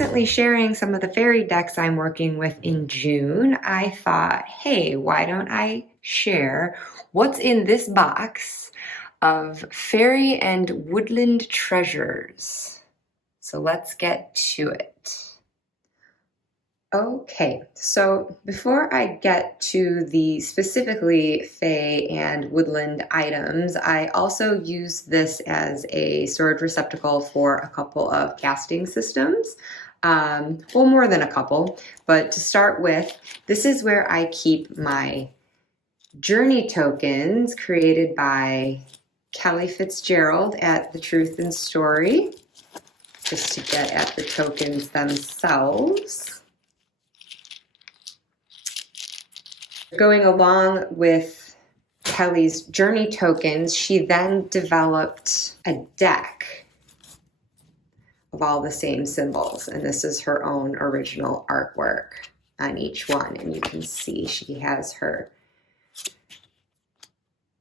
recently sharing some of the fairy decks I'm working with in June, I thought, hey, why don't I share what's in this box of fairy and woodland treasures? So let's get to it. Okay, so before I get to the specifically fae and woodland items, I also use this as a storage receptacle for a couple of casting systems. Well, more than a couple, but to start with, this is where I keep my journey tokens created by Kelly Fitzgerald at The Truth in Story, just to get at the tokens themselves. Going along with Kelly's journey tokens, she then developed a deck of all the same symbols, and this is her own original artwork on each one. And you can see she has her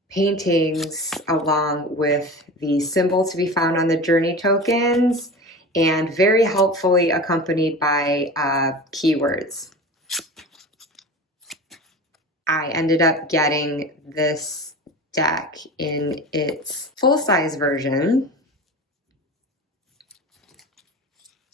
paintings along with the symbol to be found on the journey tokens, and very helpfully accompanied by keywords. I ended up getting this deck in its full-size version,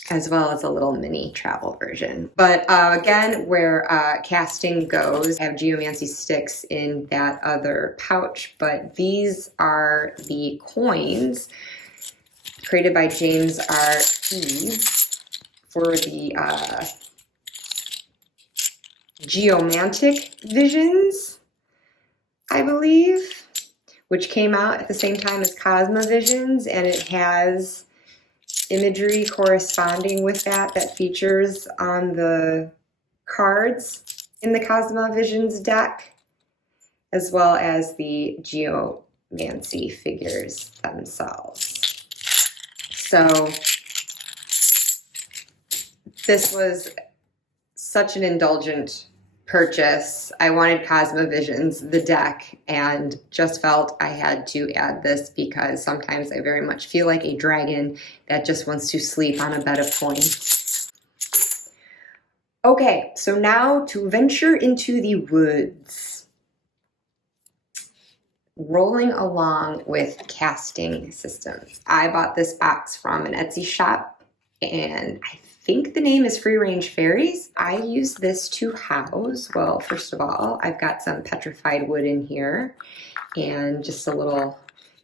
as well as a little mini travel version. But again, where casting goes, I have geomancy sticks in that other pouch, but these are the coins created by James R. Eves for the Geomantic Visions, I believe, which came out at the same time as Cosmovisions, and it has imagery corresponding with that features on the cards in the Cosmovisions deck, as well as the geomancy figures themselves. So this was such an indulgent purchase. I wanted Cosmovisions, the deck, and just felt I had to add this because sometimes I very much feel like a dragon that just wants to sleep on a bed of coins. Okay, so now to venture into the woods. Rolling along with casting systems. I bought this box from an Etsy shop, and I think the name is Free Range Faeries. I use this to house, well, first of all, I've got some petrified wood in here and just a little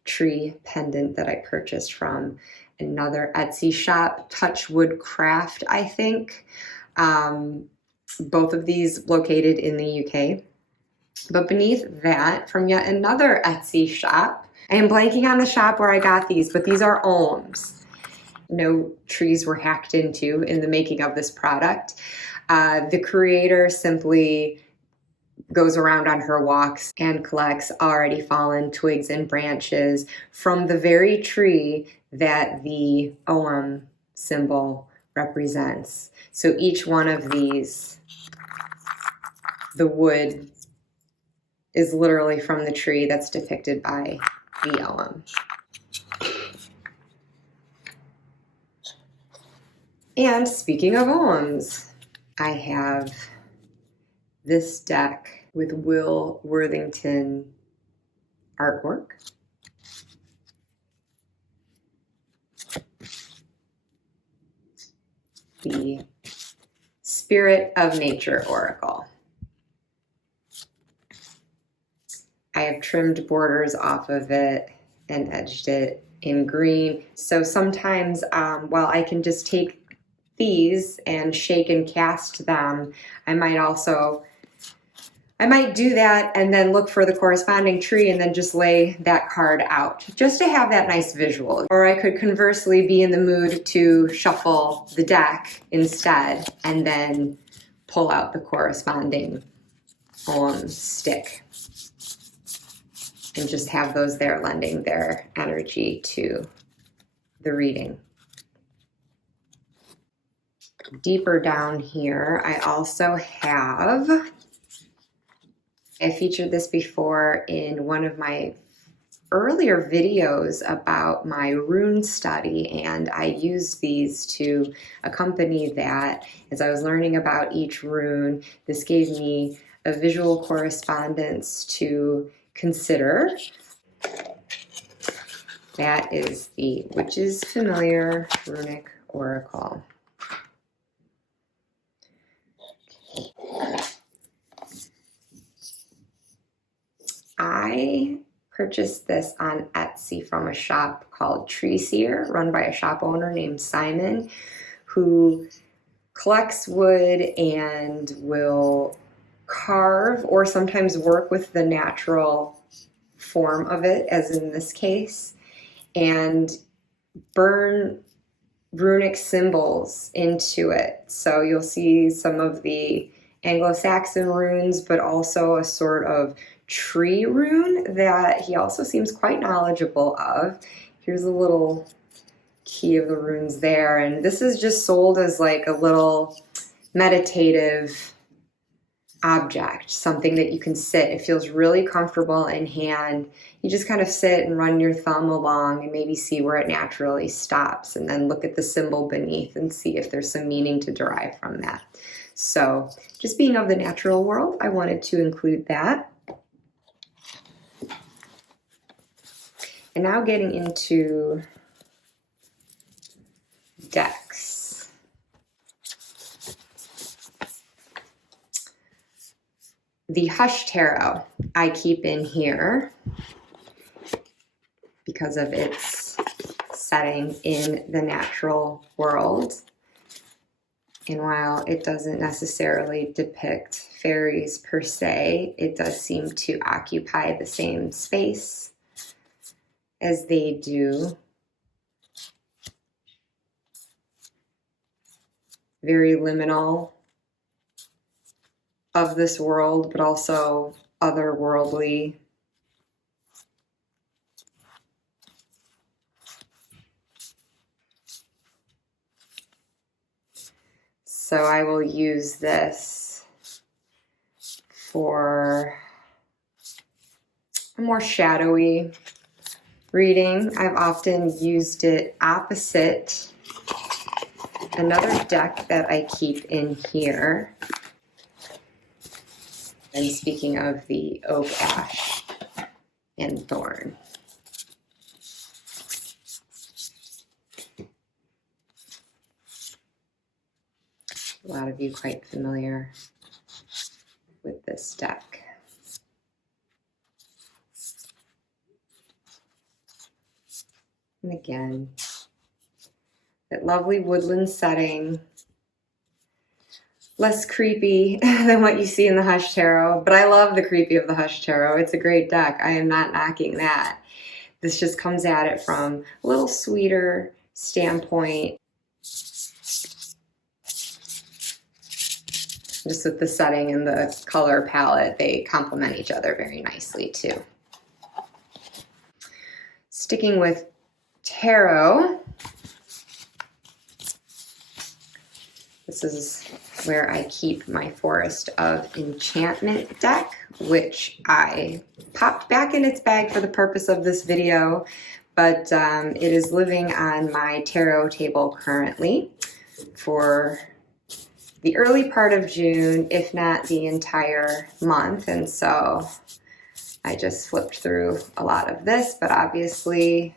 tree pendant that I purchased from another Etsy shop, Touchwood Craft, I think. Both of these located in the UK. But beneath that, from yet another Etsy shop, I am blanking on the shop where I got these, but these are oghams. No trees were hacked into in the making of this product. The creator simply goes around on her walks and collects already fallen twigs and branches from the very tree that the ogham symbol represents. So each one of these, the wood is literally from the tree that's depicted by the ogham. And speaking of oghams, I have this deck with Will Worthington artwork. The Spirit of Nature Oracle. I have trimmed borders off of it and edged it in green. So sometimes while I can just take these and shake and cast them, I might do that and then look for the corresponding tree and then just lay that card out just to have that nice visual. Or I could conversely be in the mood to shuffle the deck instead and then pull out the corresponding ogham stick and just have those there lending their energy to the reading. Deeper down here, I also have, I featured this before in one of my earlier videos about my rune study, and I used these to accompany that. As I was learning about each rune, this gave me a visual correspondence to consider. That is the Witch's Familiar Runic Oracle. I purchased this on Etsy from a shop called Tree Seer, run by a shop owner named Simon, who collects wood and will carve or sometimes work with the natural form of it, as in this case, and burn runic symbols into it. So you'll see some of the Anglo-Saxon runes, but also a sort of tree rune that he also seems quite knowledgeable of. Here's a little key of the runes there, and this is just sold as like a little meditative object, something that you can sit. It feels really comfortable in hand. You just kind of sit and run your thumb along and maybe see where it naturally stops, and then look at the symbol beneath and see if there's some meaning to derive from that. So just being of the natural world, I wanted to include that. And now getting into decks. The Hush Tarot I keep in here because of its setting in the natural world. And while it doesn't necessarily depict fairies per se, it does seem to occupy the same space as they do. Very liminal of this world, but also otherworldly. So I will use this for a more shadowy reading. I've often used it opposite another deck that I keep in here. And speaking of the oak, ash, and thorn. A lot of you quite familiar with this deck. And again, that lovely woodland setting, less creepy than what you see in the Hush Tarot, but I love the creepy of the Hush Tarot. It's a great deck. I am not knocking that. This just comes at it from a little sweeter standpoint. Just with the setting and the color palette, they complement each other very nicely too. Sticking with tarot, this is where I keep my Forest of Enchantment deck, which I popped back in its bag for the purpose of this video, but it is living on my tarot table currently for the early part of June, if not the entire month, and so I just flipped through a lot of this, but obviously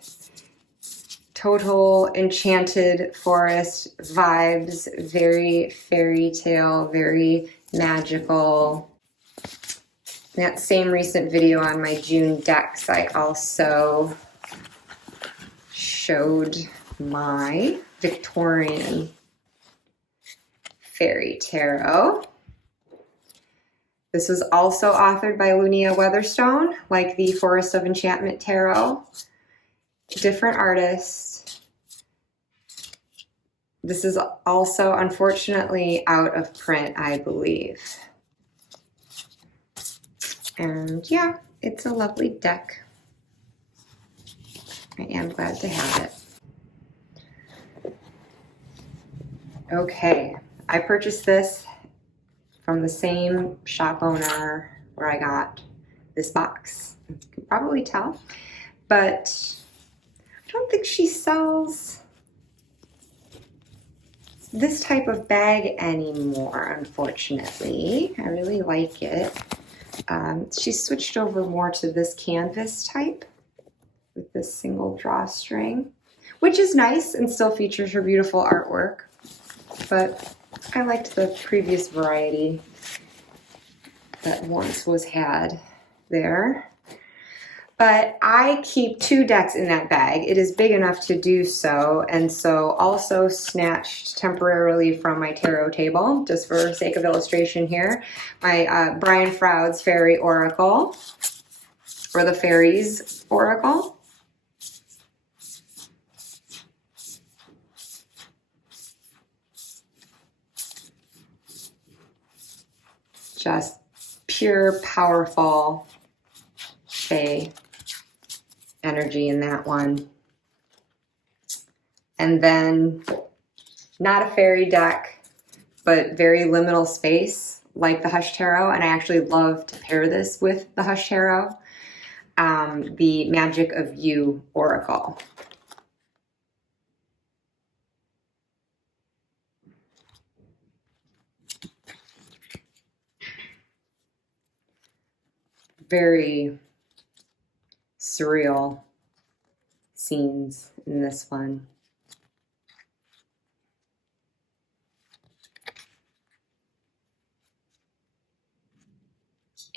total enchanted forest vibes, very fairy tale, very magical. In that same recent video on my June decks, I also showed my Victorian Fairy Tarot. This was also authored by Lunia Weatherstone, like the Forest of Enchantment Tarot. Different artist. This is also unfortunately out of print, I believe. And yeah, it's a lovely deck. I am glad to have it. Okay, I purchased this from the same shop owner where I got this box. You can probably tell but I don't think she sells this type of bag anymore, unfortunately. I really like it. She switched over more to this canvas type with this single drawstring, which is nice and still features her beautiful artwork, but I liked the previous variety that once was had there. But I keep 2 decks in that bag. It is big enough to do so, and so also snatched temporarily from my tarot table, just for sake of illustration here, my Brian Froud's Fairy Oracle, or the Faeries Oracle. Just pure, powerful Fae energy in that one. And then not a fairy deck, but very liminal space like the Hush Tarot, and I actually love to pair this with the Hush Tarot, the Magic of You Oracle. Very surreal scenes in this one.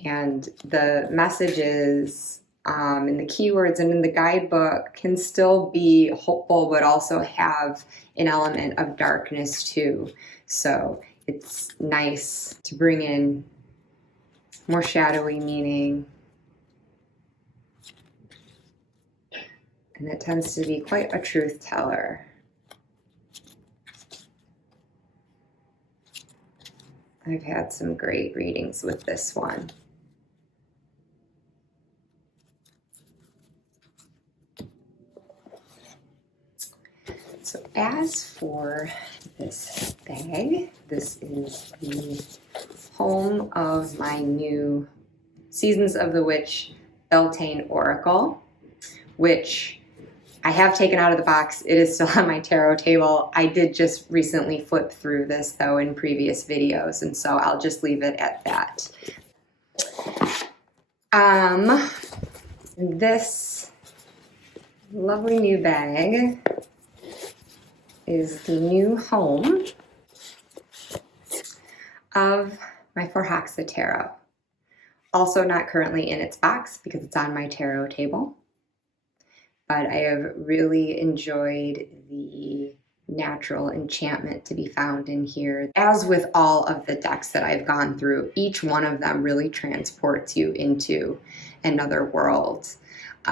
And the messages and the keywords and in the guidebook can still be hopeful, but also have an element of darkness too. So it's nice to bring in more shadowy meaning. And it tends to be quite a truth teller. I've had some great readings with this one. So as for this bag, this is the home of my new Seasons of the Witch Beltane Oracle, which I have taken out of the box. It is still on my tarot table. I did just recently flip through this though in previous videos, and so I'll just leave it at that. This lovely new bag is the new home of my Forhaxa Tarot. Also not currently in its box because it's on my tarot table. But I have really enjoyed the natural enchantment to be found in here. As with all of the decks that I've gone through, each one of them really transports you into another world.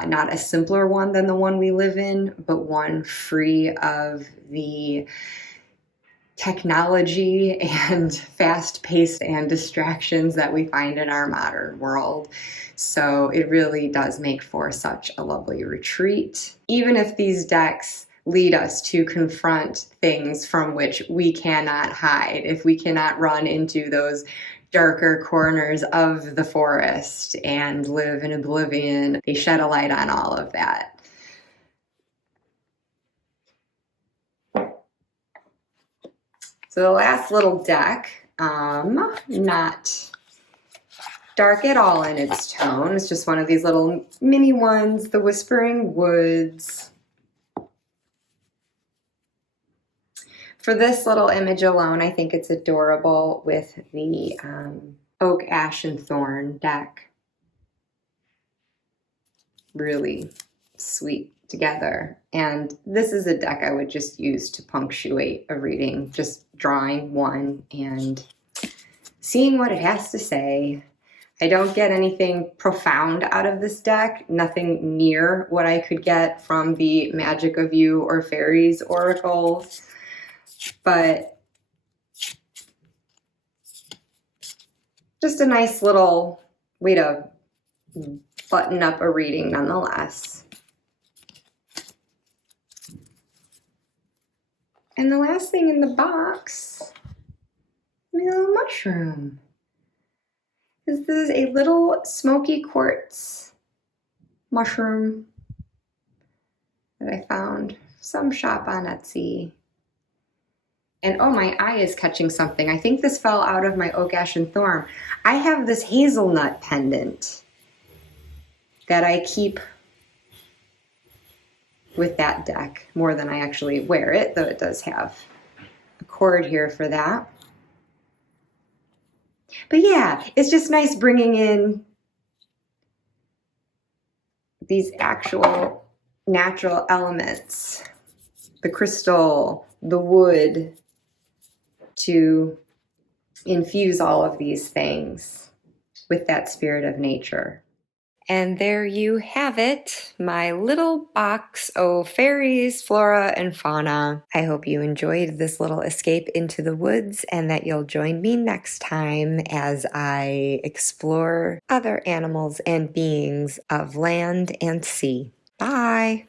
Not a simpler one than the one we live in, but one free of the technology and fast pace and distractions that we find in our modern world. So it really does make for such a lovely retreat. Even if these decks lead us to confront things from which we cannot hide, if we cannot run into those darker corners of the forest and live in oblivion, they shed a light on all of that. So the last little deck, not dark at all in its tone. It's just one of these little mini ones, the Whispering Woods. For this little image alone, I think it's adorable with the Oak, Ash, and Thorn deck. Really sweet together. And this is a deck I would just use to punctuate a reading, just drawing one and seeing what it has to say. I don't get anything profound out of this deck, nothing near what I could get from the Magic of You or Faeries oracles, but just a nice little way to button up a reading nonetheless. And the last thing in the box, my little mushroom. This is a little smoky quartz mushroom that I found. Some shop on Etsy. And oh, my eye is catching something. I think this fell out of my oak, ash, and thorn. I have this hazelnut pendant that I keep with that deck more than I actually wear it, though it does have a cord here for that. But yeah, it's just nice bringing in these actual natural elements, the crystal, the wood, to infuse all of these things with that spirit of nature. And there you have it, my little box of fairies, flora, and fauna. I hope you enjoyed this little escape into the woods and that you'll join me next time as I explore other animals and beings of land and sea. Bye!